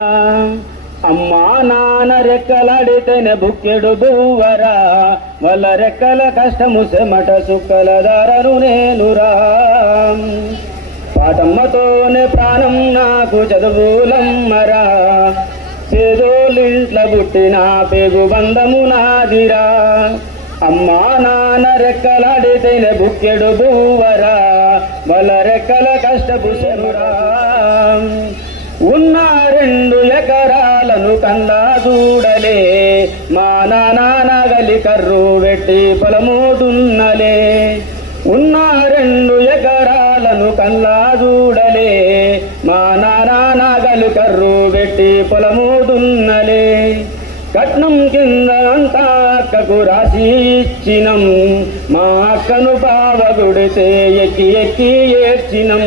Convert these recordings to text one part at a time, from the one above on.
అమ్మా నాన్న రెక్కలాడితేనే బుక్కెడు బువ్వరా, వాళ్ళ రెక్కల కష్టము చెమట సుక్కల దారను నేనురా. పాటమ్మతోనే ప్రాణం నాకు చదువులమ్మరా, పేదోళ్ళింట్ల పుట్టిన పేగు బంధము నాదిరా. అమ్మా నాన్న రెక్కలాడితేనే బుక్కెడు బువ్వరా, వాళ్ళ రెక్కల కష్టపు చెమరా. ఉన్న 2 ఎకరాలను కన్నా చూడలే, మా నాన్న గలి కర్రు పెట్టి పొలము దున్నలే. ఉన్న 2 ఎకరాలను కన్నా చూడలే, మా నాన్న గలి కర్రు పెట్టి పొలము దున్నలే. కట్నం కింద అంతా అక్కకు రాసి ఇచ్చినం, మా అక్కను బావగుడితే ఎక్కి ఎక్కి ఏడ్చినం.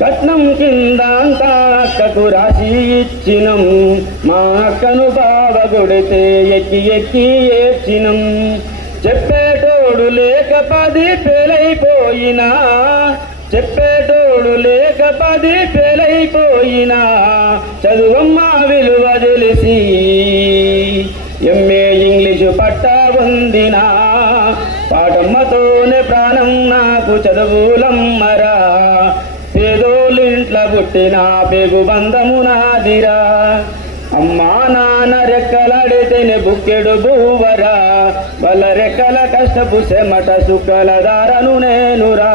కట్నం కింద అంతా అక్కకు రాసి ఇచ్చినం, మా అక్కను బావగుడితే ఎక్కి ఎక్కి ఏడ్చినం. చెప్పేటోడు లేక 10 పేలైపోయినా, చెప్పేటోడు లేక 10 పేలైపోయినా, చదువమ్మ విలువ తెలిసి ఎంఏ ఇంగ్లీషు పట్టా పొందినా. పాటమ్మతోనే ప్రాణం నాకు చదువులమ్మరా, పేదోళ్ళింట్ల పుట్టిన పేగు బంధము నాదిరా. అమ్మా నాన్న రెక్కలాడితేనే బుక్కెడు బువ్వరా, వాళ్ళ రెక్కల కష్టపు చెమట సుక్కల దారను నేనురా.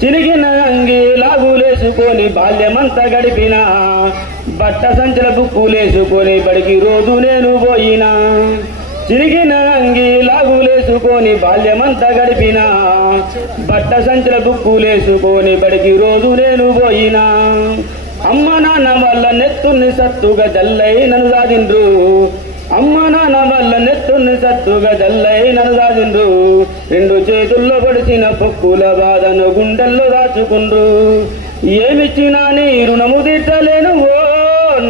చిరిగిన అంగి లాగులేసుకొని బాల్యమంతా గడిపినా, బట్ట సంచల బుక్కులేసుకొని బడికి రోజు నేను పోయినా. చిరిగిన అంగి లాగులేసుకొని బాల్యమంతా గడిపినా, బట్ట సంచల బుక్కులేసుకొని బడికి రోజు నేను పోయినా. అమ్మ నాన్న వల్ల నెత్తుని సత్తుగా జల్లై నన్ను సాధిండ్రు, అమ్మ నాన్న వల్ల నెత్తుని సత్తుగా జల్లై నన్ను సాధిండ్రు. 2 చేతుల్లో పడిచిన పొక్కుల బాధను గుండెల్లో దాచుకుండ్రు. ఏమిచ్చినా నీ రుణము తీర్చలేను ఓ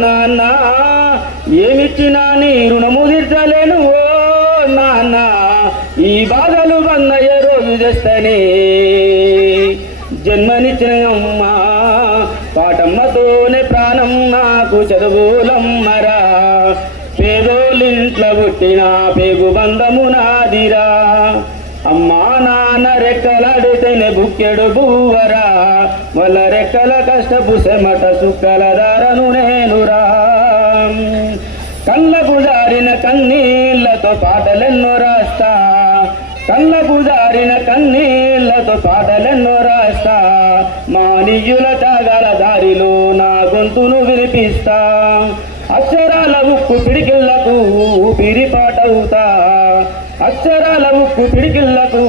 నాన్న, ఏమిచ్చినా నీ రుణము తీర్చలేను ఓ నాన్న. ఈ బాధలు బందయ్యే రోజు చేస్తేనే జన్మనిచ్చిన అమ్మ, పాటమ్మతోనే ప్రాణం నాకు చదువులమ్మరా. పేదోళ్ళింట్ల పుట్టిన పేగు బంధము నాదిరా. అమ్మా నాన్న రెక్కలాడితేనే బుక్కెడు బువ్వరా, వాళ్ళ రెక్కల కష్టపు చెమట సుక్కల దారను నేనురా. కళ్ళకు జారిన కన్నీళ్లతో పాటలెన్నో రాస్తా, కళ్ళకు జారిన కన్నీళ్లతో పాటలెన్నో రాస్తా. మానీయుల త్యాగాల దారిలో నా గొంతును వినిపిస్తా. అక్షరాల ఉక్కు పిడికిళ్లకు ఊపిరి పాటవుతా, అక్షరాల ఉక్కు పిడికిళ్లకు